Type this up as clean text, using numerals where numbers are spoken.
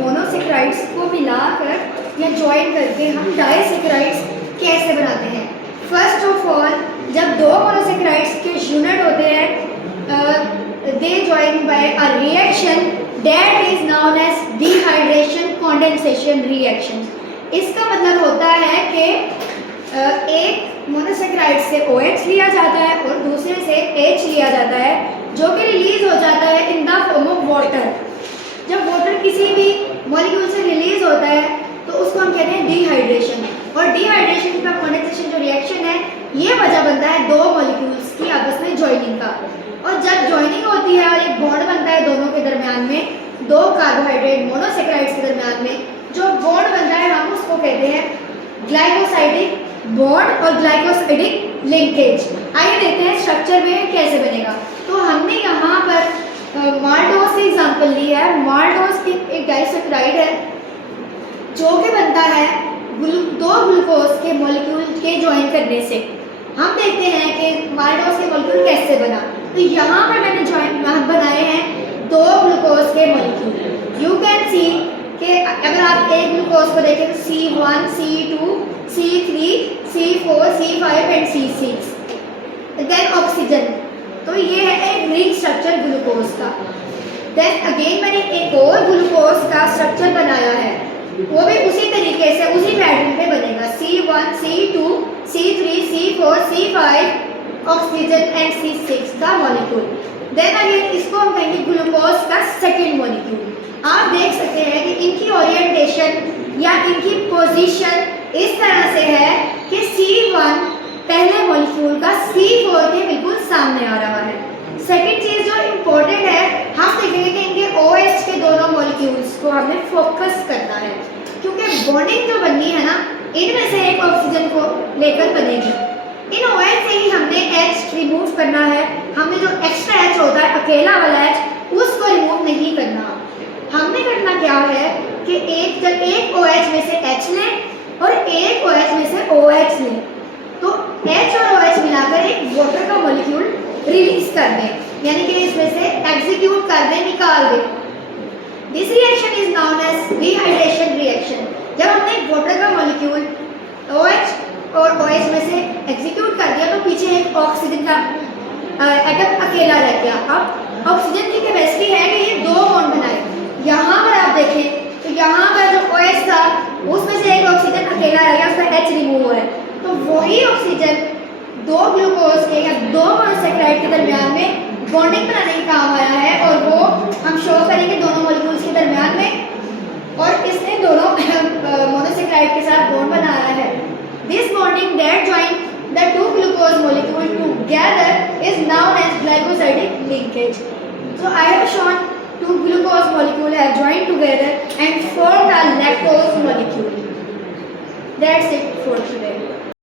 Monosaccharides को मिलाकर या ज्वाइन करके हम डाइसेक्राइड्स कैसे बनाते हैं। फर्स्ट ऑफ ऑल, जब दो मोनोसेक्राइड्स के यूनिट होते हैं they join by a reaction that is known as dehydration condensation reaction. इसका मतलब होता है कि एक मोनोसेक्राइड से OH लिया जाता है और दूसरे से H लिया जाता है, जो कि रिलीज हो जाता है in the form of water. जब वाटर किसी भी मॉलिक्यूल से रिलीज होता है तो उसको हम कहते हैं डिहाइड्रेशन। और डिहाइड्रेशन का कंडेंसेशन जो रिएक्शन है, ये वजह बनता है दो मॉलिक्यूल्स की आपस में ज्वाइनिंग का। और जब ज्वाइनिंग होती है और एक बॉन्ड बनता है दोनों के दरमियान में, दो कार्बोहाइड्रेट मोनोसेक्राइड्स के दरमियान में जो बॉन्ड बनता है, हम उसको कहते हैं ग्लाइकोसाइडिक बॉन्ड और ग्लाइकोसाइडिक लिंकेज। आइए देखते हैं स्ट्रक्चर में कैसे बनेगा। तो हमने यहाँ पर माल्टोज से एग्जांपल ली है। माल्टोज एक डाइसेक्राइड है जो कि बनता है दो ग्लूकोज के मॉलिक्यूल के ज्वाइन करने से। हम देखते हैं कि माल्टोज के मॉलिक्यूल कैसे बना। तो यहाँ पर मैंने ज्वाइन बनाए हैं दो ग्लूकोज के मॉलिक्यूल। यू कैन सी कि अगर आप एक ग्लूकोज को देखें तो C1, C2, C3, C4, C5 and C6, then oxygen. तो ये है एक रिंग स्ट्रक्चर ग्लूकोज का। देन अगेन मैंने एक और ग्लूकोज का स्ट्रक्चर बनाया है, वो भी उसी तरीके से उसी पैटर्न पे बनेगा। C1, C2, C3, C4, C5 oxygen and C6 का मॉलिक्यूल। देन अगेन इसको हम कहेंगे ग्लूकोज का सेकेंड मॉलिक्यूल। आप देख सकते हैं कि इनकी ओरिएंटेशन या इनकी पोजीशन इस तरह से है कि C1 पहले मॉलिक्यूल का C4 के बिल्कुल सामने आ रहा है। सेकंड चीज जो इम्पोर्टेंट है, हम देखेंगे कि इनके OH के दोनों मॉलिक्यूल्स को हमें फोकस करना है, क्योंकि बॉन्डिंग जो बननी है ना, इनमें से एक ऑक्सीजन को लेकर बनेगी। इन OH से ही हमने H रिमूव करना है। हमने जो एक्स्ट्रा H होता है, अकेला वाला H, उसको रिमूव नहीं करना। हमने करना क्या है कि एक OH में से H लें और एक OH में से OH लें, तो H और OH मिलाकर एक वाटर का मॉलिक्यूल रिलीज कर दें, यानी कि इसमें से एग्जीक्यूट कर दें, निकाल दें। This reaction is known as dehydration reaction. जब हमने एक वाटर का मॉलिक्यूल OH और OH में से एग्जीक्यूट कर दिया तो पीछे एक ऑक्सीजन का एटम अकेला रह गया। अब ऑक्सीजन की कैपेसिटी है कि ये दो बॉन्ड बनाए। यहाँ पर आप देखें तो यहाँ पर जो OH था उसमें से एक ऑक्सीजन अकेला रह गया, उसका H रिमूव हो है। तो वही ऑक्सीजन दो ग्लूकोज के या दो मोनोसेक्राइड के दरमियान में बॉन्डिंग बनाने के काम आया है, और वो हम शो करेंगे दोनों मॉलिक्यूल्स के दरमियान में। और इसने दोनों मोनोसेक्राइड के साथ बॉन्ड बनाया है। This bonding that join the two glucose molecule together is known as glycosidic linkage. So I have shown two glucose molecule have joined together and formed a lactose molecule. That's it for today.